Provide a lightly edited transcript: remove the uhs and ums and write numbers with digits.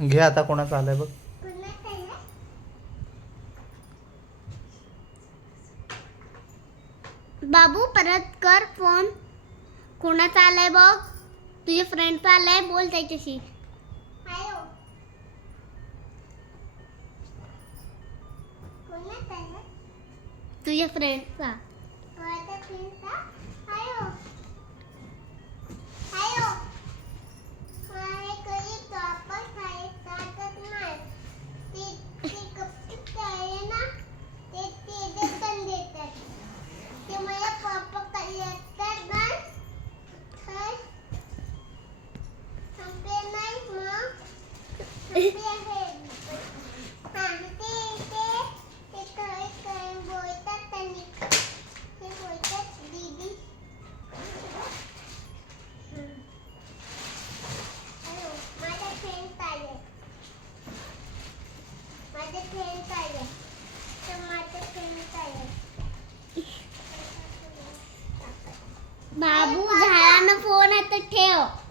घे आता कोणाचा आलाय बघ. बाबू परत कर फोन. कोणाचा आलाय बघ. तुझ्या फ्रेंडचा आलाय, बोल त्याच्याशी. तुझ्या फ्रेंडचा. बाबू झाला ना फोन, आता ठेव.